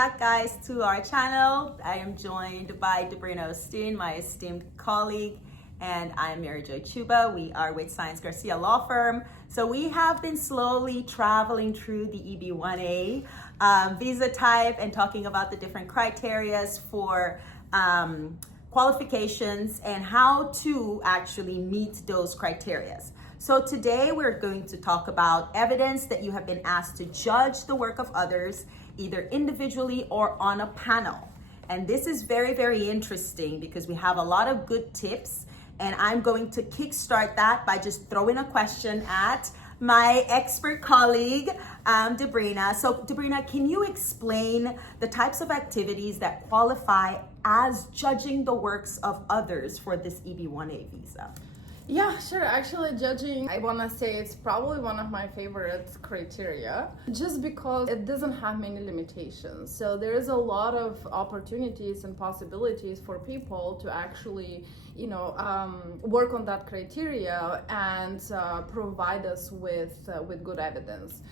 back, guys, to our channel. I am joined by Dobrina, my esteemed colleague, and I'm Maryjoy Chuba. We are with Science Garcia Law Firm. So we have been slowly traveling through the EB-1A visa type and talking about the different criterias for qualifications and how to actually meet those criterias. So today we're going to talk about evidence that you have been asked to judge the work of others, either individually or on a panel. And this is very, very interesting because we have a lot of good tips, and I'm going to kickstart that by just throwing a question at my expert colleague, Dobrina. So Dobrina, can you explain the types of activities that qualify as judging the works of others for this EB-1A visa? Yeah, sure. Actually, judging, I want to say it's probably one of my favorite criteria, just because it doesn't have many limitations. So there is a lot of opportunities and possibilities for people to actually, work on that criteria and provide us with good evidence.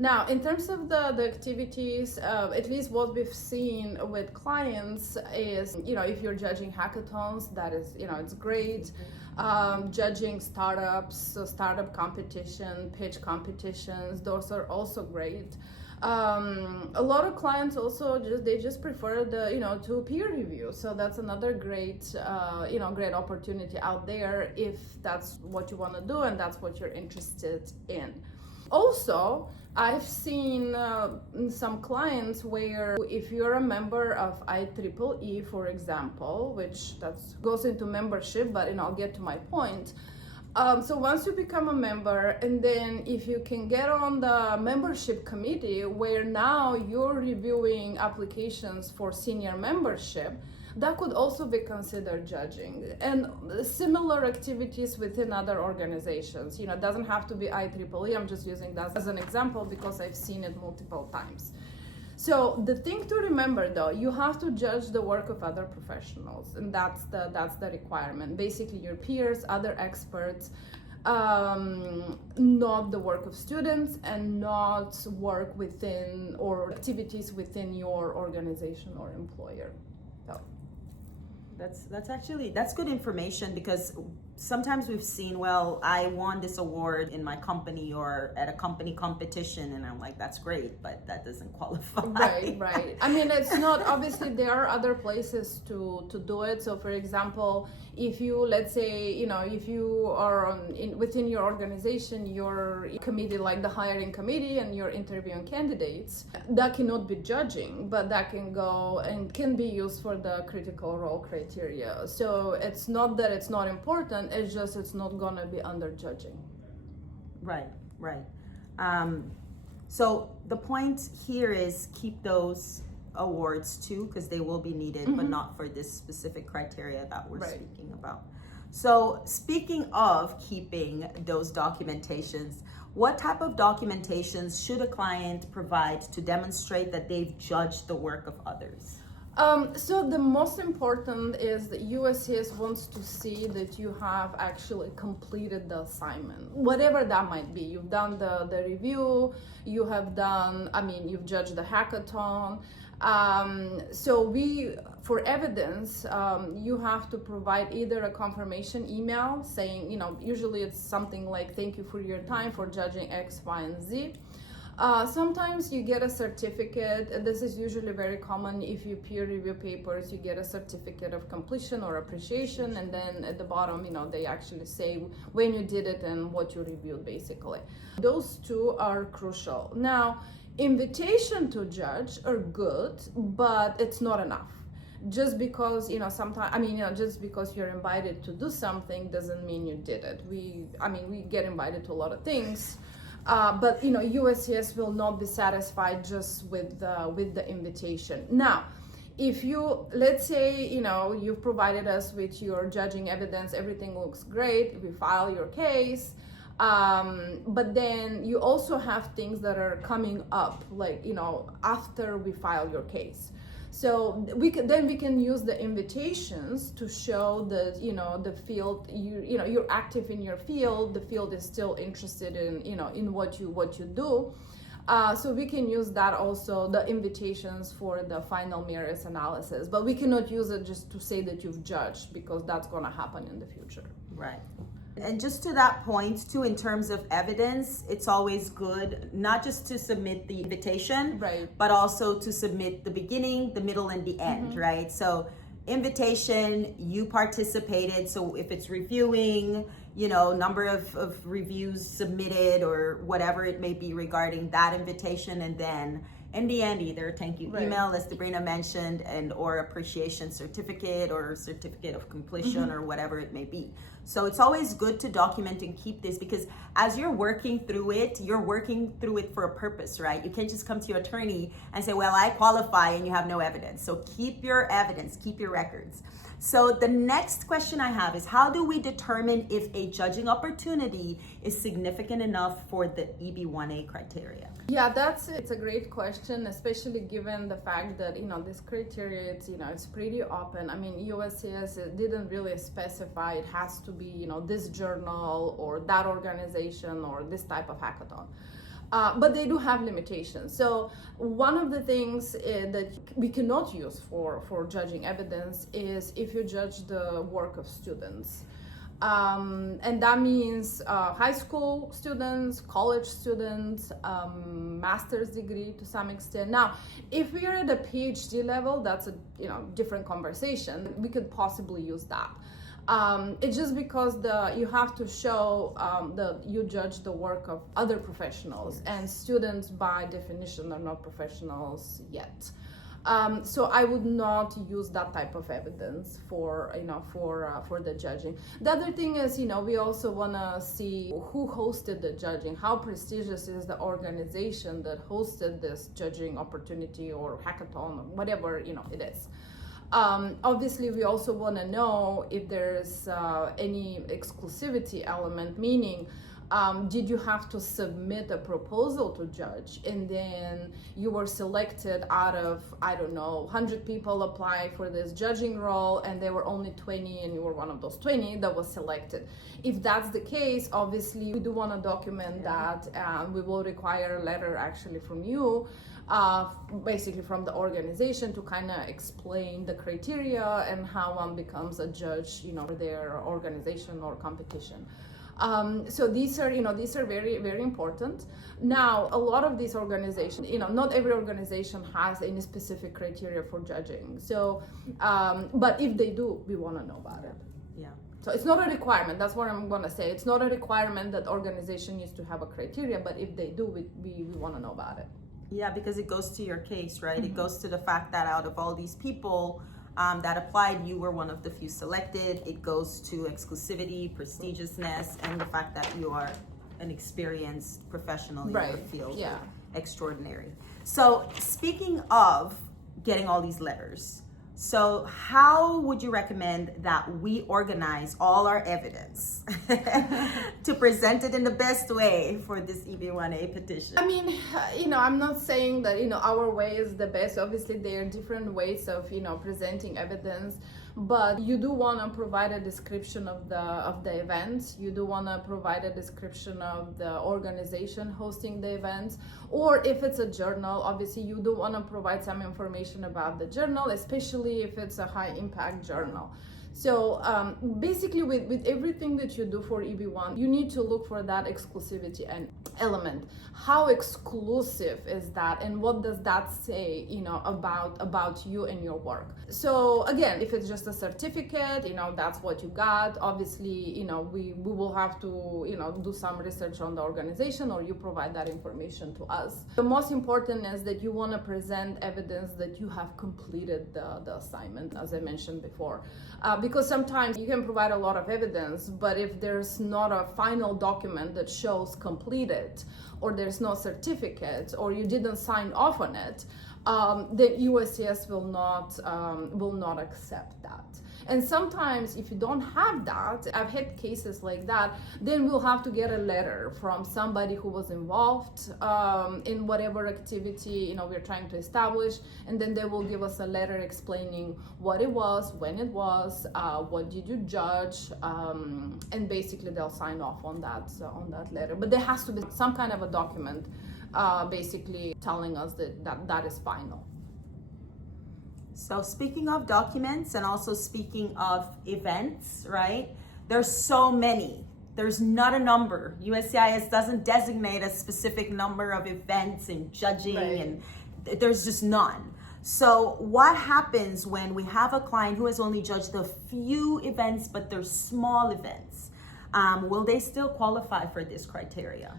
Now, in terms of the activities, at least what we've seen with clients is, if you're judging hackathons, that is, it's great. Judging startups, so startup competition, pitch competitions, those are also great. A lot of clients also just prefer to peer review. So that's another great, great opportunity out there if that's what you want to do and that's what you're interested in. Also, I've seen some clients where if you're a member of IEEE, for example, which that goes into membership, but I'll get to my point. So once you become a member, and then if you can get on the membership committee where now you're reviewing applications for senior membership, that could also be considered judging. And similar activities within other organizations. It doesn't have to be IEEE. I'm just using that as an example because I've seen it multiple times. So the thing to remember, though, you have to judge the work of other professionals, and that's the requirement. Basically, your peers, other experts, not the work of students, and not work within or activities within your organization or employer. So. That's good information, because sometimes we've seen, well, I won this award in my company or at a company competition, and I'm like, that's great, but that doesn't qualify. Right. I mean, it's not, obviously there are other places to do it. So for example, if you, let's say, if you are within your organization, your committee, like the hiring committee, and you're interviewing candidates, that cannot be judging, but that can go and can be used for the critical role criteria. So it's not that it's not important, it's just it's not gonna be under judging. Right. So the point here is keep those awards too, because they will be needed, but not for this specific criteria that we're speaking about. So speaking of keeping those documentations, what type of documentations should a client provide to demonstrate that they've judged the work of others? So the most important is that USCIS wants to see that you have actually completed the assignment, whatever that might be. You've done the review, you've judged the hackathon. So for evidence, you have to provide either a confirmation email saying, usually it's something like, thank you for your time for judging X, Y, and Z. Sometimes you get a certificate, and this is usually very common. If you peer review papers, you get a certificate of completion or appreciation, and then at the bottom, they actually say when you did it and what you reviewed, basically. Those two are crucial. Now, invitation to judge are good, but it's not enough. Just because, just because you're invited to do something doesn't mean you did it. We get invited to a lot of things. But USCIS will not be satisfied just with the invitation. Now, if you, let's say, you've provided us with your judging evidence, everything looks great, we file your case, but then you also have things that are coming up, like, after we file your case. So we can use the invitations to show that the field you're active in your field. The field is still interested in in what you do. So we can use that also, the invitations for the final merits analysis, but we cannot use it just to say that you've judged, because that's going to happen in the future. Right. And just to that point too, in terms of evidence, it's always good not just to submit the invitation, right, but also to submit the beginning, the middle, and the end, right? So invitation, you participated. So if it's reviewing, number of reviews submitted or whatever it may be regarding that invitation, and then in the end, either thank you email, as Dobrina mentioned, and or appreciation certificate or certificate of completion or whatever it may be. So it's always good to document and keep this, because as you're working through it for a purpose, right? You can't just come to your attorney and say, well, I qualify, and you have no evidence. So keep your evidence, keep your records. So the next question I have is, how do we determine if a judging opportunity is significant enough for the EB-1A criteria? Yeah, it's a great question, especially given the fact that, this criteria, it's pretty open. I mean, USCIS didn't really specify it has to be, this journal or that organization or this type of hackathon. But they do have limitations. So one of the things that we cannot use for judging evidence is if you judge the work of students. And that means high school students, college students, master's degree to some extent. Now, if we are at a PhD level, that's a different conversation. We could possibly use that. It's just because you have to show that you judge the work of other professionals, and students by definition are not professionals yet. So I would not use that type of evidence for the judging. The other thing is, we also want to see who hosted the judging, how prestigious is the organization that hosted this judging opportunity or hackathon or whatever it is. Obviously, we also want to know if there's any exclusivity element, meaning did you have to submit a proposal to judge, and then you were selected out of, 100 people apply for this judging role, and there were only 20, and you were one of those 20 that was selected. If that's the case, obviously, we do want to document that, and we will require a letter actually from you, basically from the organization, to kind of explain the criteria and how one becomes a judge, for their organization or competition. So these are very, very important. Now, a lot of these organizations, not every organization has any specific criteria for judging. So, but if they do, we want to know about it. Yeah. So it's not a requirement. That's what I'm going to say. It's not a requirement that organization needs to have a criteria, but if they do, we want to know about it. Yeah, because it goes to your case, right? It goes to the fact that out of all these people that applied, you were one of the few selected. It goes to exclusivity, prestigiousness, and the fact that you are an experienced professional in your field. Yeah. Extraordinary. So speaking of getting all these letters, so how would you recommend that we organize all our evidence to present it in the best way for this EB-1A petition? I mean, I'm not saying that, our way is the best. Obviously, there are different ways of, presenting evidence, but you do want to provide a description of the event. You do want to provide a description of the organization hosting the event, or if it's a journal, obviously you do want to provide some information about the journal, especially if it's a high impact journal. So basically with everything that you do for EB-1, you need to look for that exclusivity and element. How exclusive is that, and what does that say, about you and your work? So again, if it's just a certificate, that's what you got. Obviously, we will have to, do some research on the organization, or you provide that information to us. The most important is that you want to present evidence that you have completed the assignment, as I mentioned before. Because sometimes you can provide a lot of evidence, but if there's not a final document that shows completed, or there's no certificate, or you didn't sign off on it, the USCIS will not accept that. And sometimes if you don't have that, I've had cases like that, then we'll have to get a letter from somebody who was involved in whatever activity we're trying to establish, and then they will give us a letter explaining what it was, when it was, what did you judge, and basically they'll sign off on that letter. But there has to be some kind of a document basically telling us that is final. So speaking of documents and also speaking of events, right? There's so many. There's not a number. USCIS doesn't designate a specific number of events and judging, right. And there's just none. So what happens when we have a client who has only judged a few events, but they're small events? Will they still qualify for this criteria?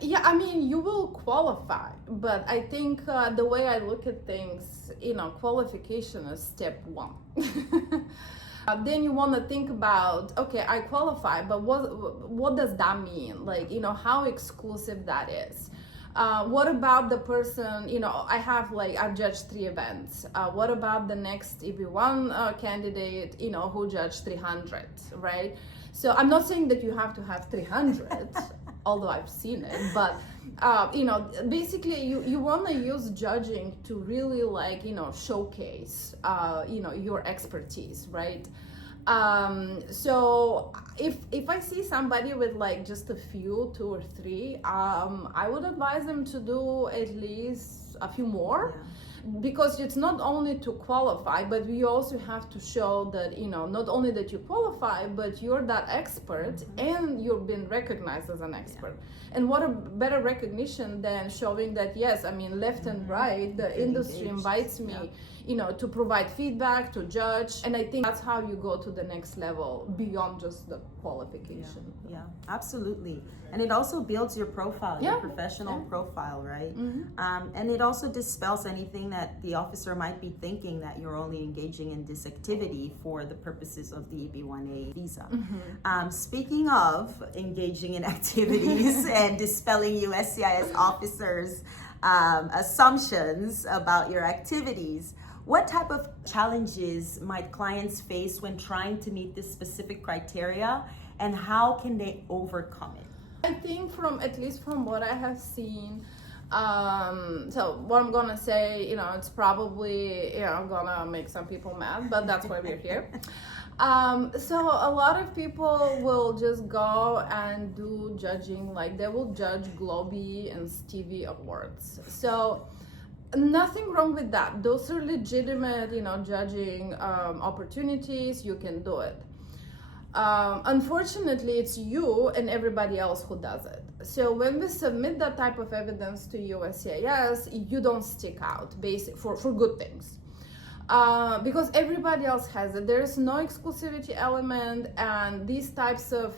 Yeah, I mean, you will qualify, but I think the way I look at things, qualification is step one. Then you want to think about, okay, I qualify, but what does that mean? Like, how exclusive that is. What about the person, I've judged 3 events. What about the next EB-1 candidate, who judged 300, right? So I'm not saying that you have to have 300, although I've seen it, but, basically you want to use judging to really showcase, your expertise, right? So if I see somebody with just a few, 2 or 3, I would advise them to do at least a few more. Yeah. Because it's not only to qualify, but you also have to show that, not only that you qualify, but you're that expert, and you've been recognized as an expert. Yeah. And what a better recognition than showing that, yes, I mean, left and right, the industry invites me, to provide feedback, to judge. And I think that's how you go to the next level beyond just the qualification. Yeah, absolutely. And it also builds your profile, your professional profile, right? Mm-hmm. And it also dispels anything that the officer might be thinking that you're only engaging in this activity for the purposes of the EB-1A visa. Mm-hmm. Speaking of engaging in activities and dispelling USCIS officers' assumptions about your activities, what type of challenges might clients face when trying to meet this specific criteria, and how can they overcome it? I think at least from what I have seen, so what I'm gonna say, it's probably, gonna make some people mad, but that's why we're here. So a lot of people will just go and do judging, like they will judge Globee and Stevie awards. So nothing wrong with that. Those are legitimate, judging opportunities. You can do it. Unfortunately, it's you and everybody else who does it. So when we submit that type of evidence to USCIS, you don't stick out for good things. Because everybody else has it. There's no exclusivity element, and these types of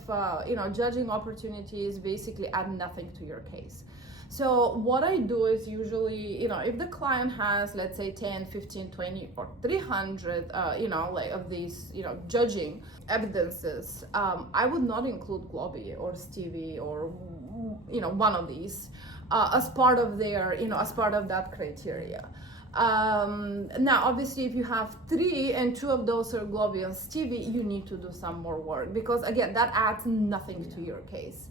judging opportunities basically add nothing to your case. So what I do is usually, if the client has, let's say 10, 15, 20 or 300 of these judging evidences, I would not include Globee or Stevie or one of these as part of their as part of that criteria. Now, obviously, if you have 3 and 2 of those are Globee and Stevie, you need to do some more work, because again, that adds nothing to your case.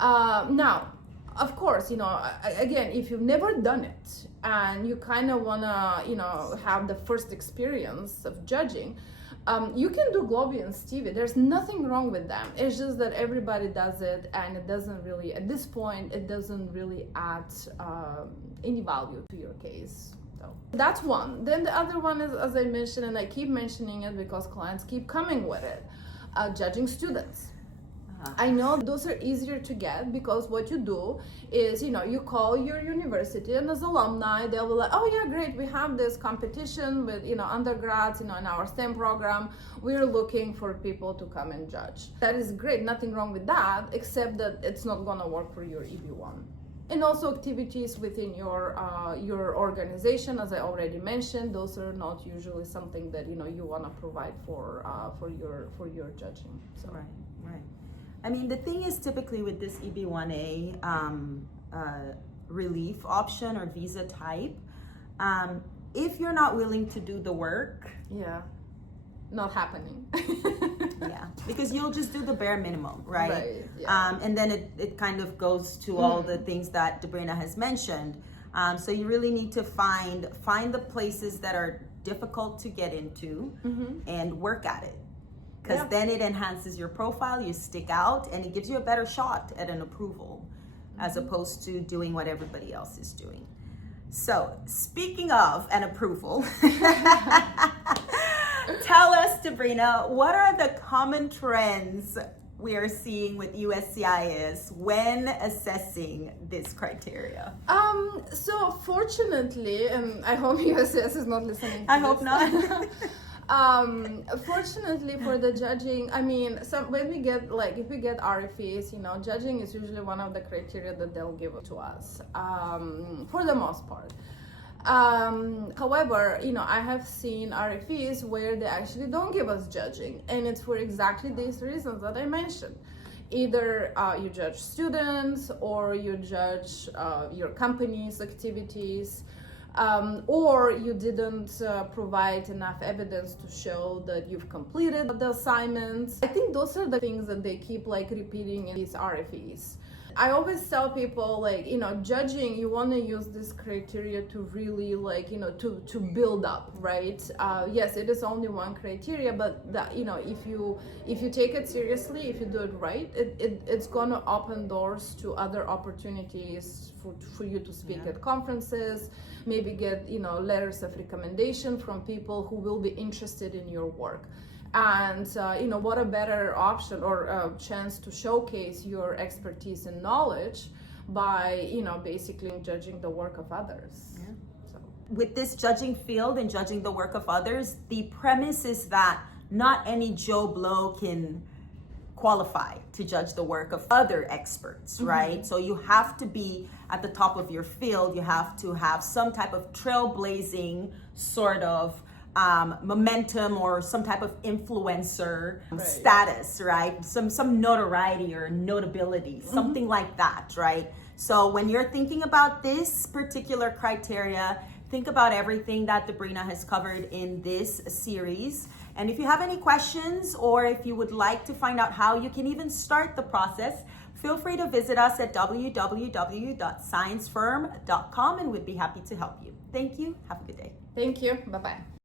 Now, of course, again, if you've never done it and you kind of want to, have the first experience of judging, you can do Globee and Stevie. There's nothing wrong with them. It's just that everybody does it, and it doesn't really, at this point, it doesn't really add any value to your case. So that's one. Then the other one is, as I mentioned, and I keep mentioning it because clients keep coming with it, judging students. I know those are easier to get, because what you do is, you call your university, and as alumni, they'll be like, oh yeah, great, we have this competition with, undergrads, in our STEM program. We're looking for people to come and judge. That is great, nothing wrong with that, except that it's not gonna work for your EB-1. And also activities within your organization, as I already mentioned, those are not usually something that, you wanna provide for your judging. So. Right. I mean, the thing is, typically with this EB-1A relief option or visa type, if you're not willing to do the work, not happening. Yeah, because you'll just do the bare minimum, right? Right, yeah. And then it kind of goes to all the things that Dobrina has mentioned. So you really need to find the places that are difficult to get into and work at it. Because then it enhances your profile, you stick out, and it gives you a better shot at an approval as opposed to doing what everybody else is doing. So speaking of an approval, tell us, Dobrina, what are the common trends we are seeing with USCIS when assessing this criteria? So fortunately, and I hope USCIS is not listening to I this. hope not. Fortunately for the judging, I mean, when we get, like, if we get RFEs, you know, judging is usually one of the criteria that they'll give to us, for the most part. However, you know, I have seen RFEs where they actually don't give us judging, and it's for exactly these reasons that I mentioned. Either you judge students, or you judge your company's activities, or you didn't provide enough evidence to show that you've completed the assignments. I think those are the things that they keep like repeating in these RFEs. I always tell people, like, you know, judging, you want to use this criteria to really, like, you know, to build up, right? Yes, it is only one criteria, but that, you know, if you take it seriously, if you do it right, it's gonna open doors to other opportunities for you to speak at conferences, maybe get, you know, letters of recommendation from people who will be interested in your work. And, you know, what a better option or chance to showcase your expertise and knowledge by, you know, basically judging the work of others. Yeah. So, with this judging field and judging the work of others, the premise is that not any Joe Blow can qualify to judge the work of other experts, right? So you have to be at the top of your field. You have to have some type of trailblazing sort of momentum or some type of influencer status, right? Some notoriety or notability, something like that, right? So when you're thinking about this particular criteria, think about everything that Dobrina has covered in this series. And if you have any questions, or if you would like to find out how you can even start the process, feel free to visit us at www.sciencefirm.com, and we'd be happy to help you. Thank you. Have a good day. Thank you. Bye-bye.